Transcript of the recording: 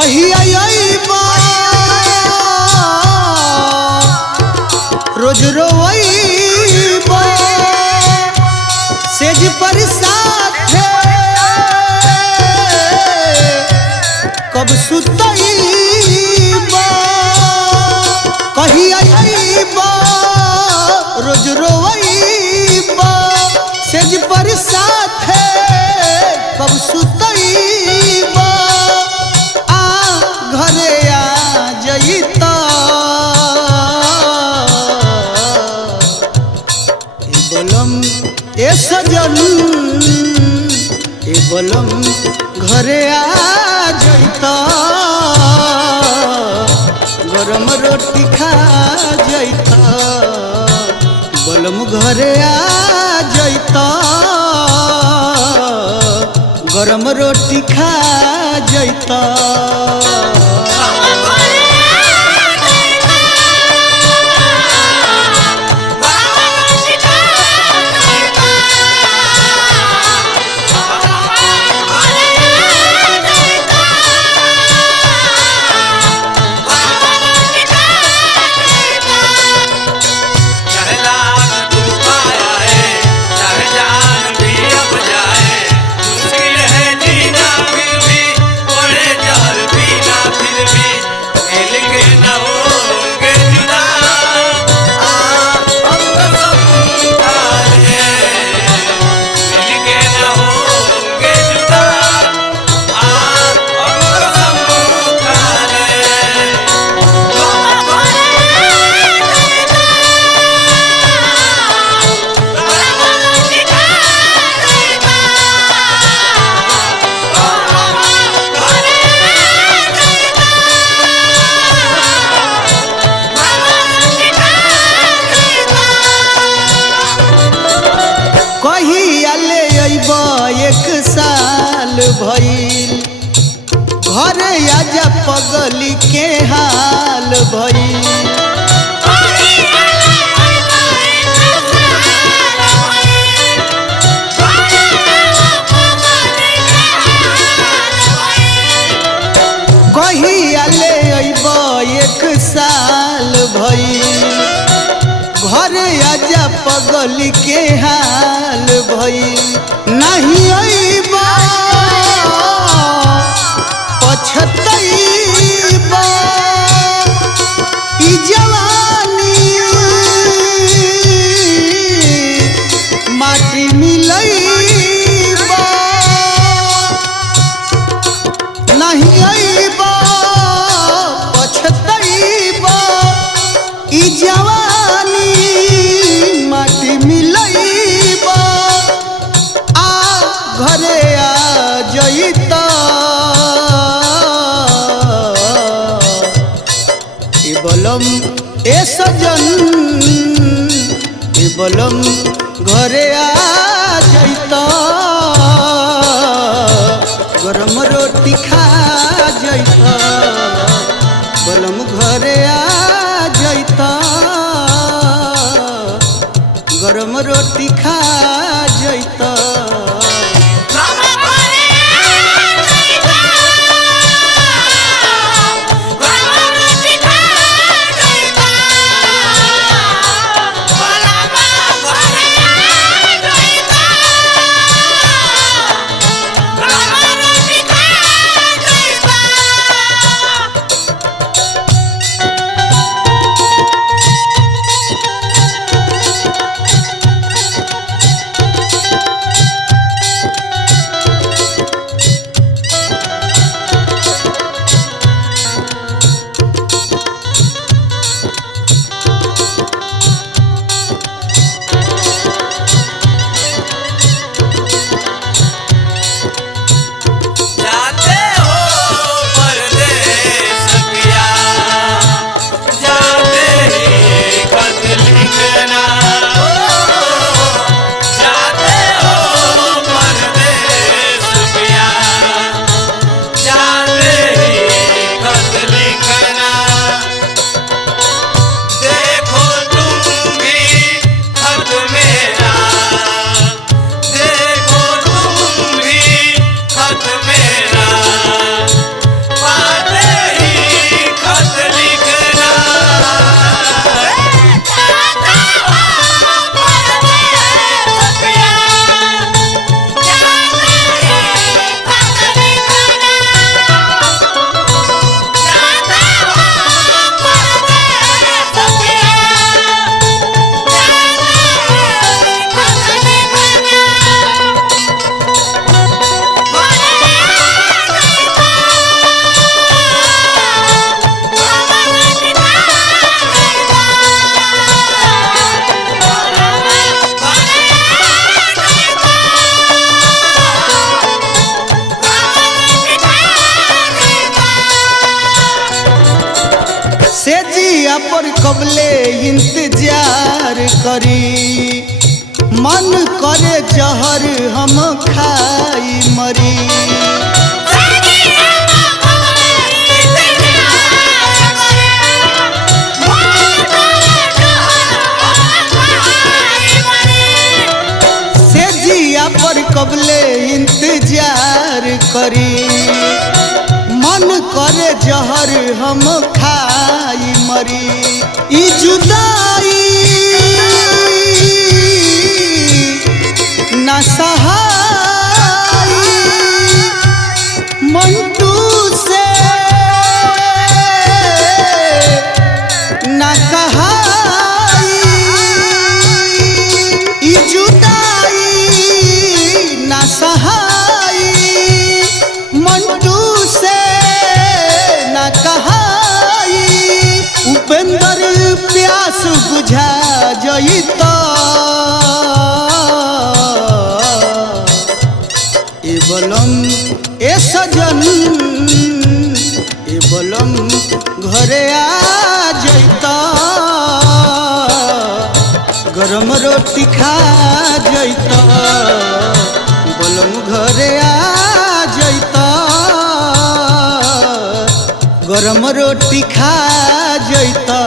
कहिया अइबा रोज रोइबा सेज पर साथे कब सुतइबा कहिया अइबा रोज रोइबा सेज पर साथे कब सुतइबा आ घरे आ जइता बलम ए सजन ए बलम घरे आ जइता गरम रोटी खा जइता बलम घरे आ जइता गरम रोटी खा जइता एक साल भइल घरे आजा पगली के हाल भइल कहिया ले अइबा एक साल भइल घरे आजा पगली के हाल भइल नहीं अइबा पछतइबा ई जवानी माटी मिलइबा नहीं अइबा पछतइबा ई जवानी माटी मिलइबा घरे आ जइता ए बलम ए सजन ए बलम घरे आ जइता गरम रोटी खा जइता बलम घरे आ जइता गरम रोटी खा जइता करी मन करे जहर हम खाई मरी से जिया पर कबले इंतजार करी मन करे जहर हम खाई मरी ई जुदाई ना सहाई मंटू से ना कहाई ई जुदाई ना सहाई मंटू से ना कहाई उपेंद्र प्यास बुझा जइता ए बलम ए सजन ए बलम घरे आ जइता गरम रोटी खा जइता बलम घरे आ जइता गरम रोटी खा जइता।